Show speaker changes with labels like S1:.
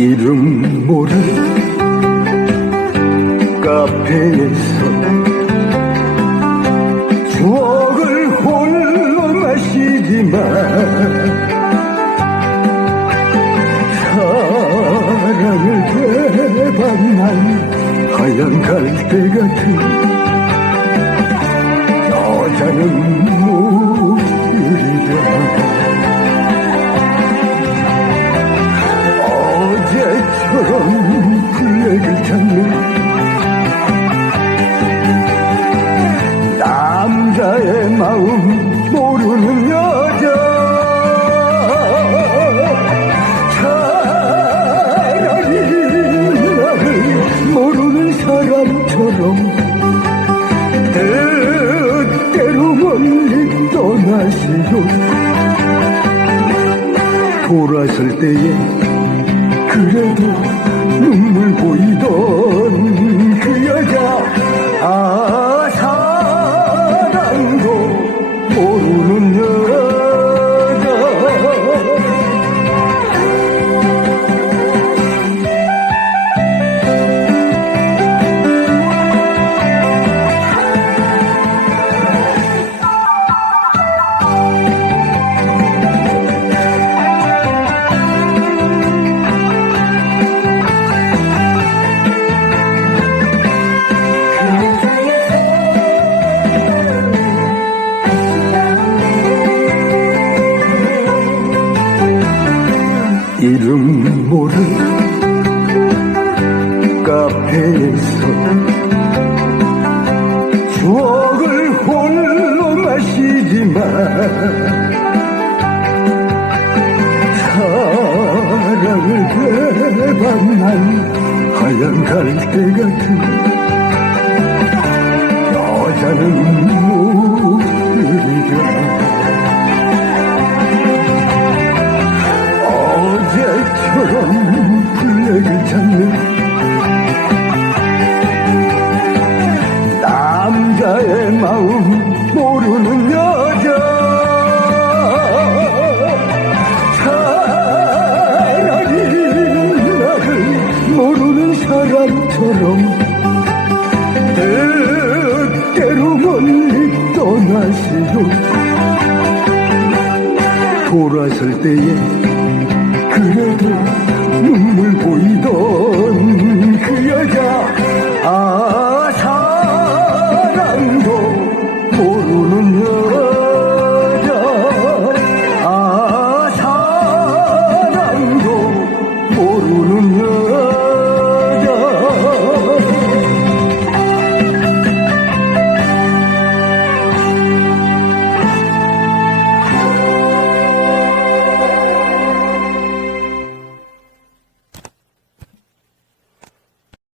S1: 이름 모르는 카페에서 추억을 홀로 마시지만 사랑을 배반한 하얀 갈대 같은 여자는 사람처럼 뜻대로 멀리 떠나시고 돌아설 때에 그래도 눈물 보이던 이름 모르는 카페에서 추억을 홀로 마시지만 사랑을 배반한 하얀 갈대 같은 여자는 어제처럼 블랙을 찾는 남자의 마음 모르는 여자. 차라리 나를 모르는 사람처럼 뜻대로 멀리 떠나시고 돌아설 때에 그래도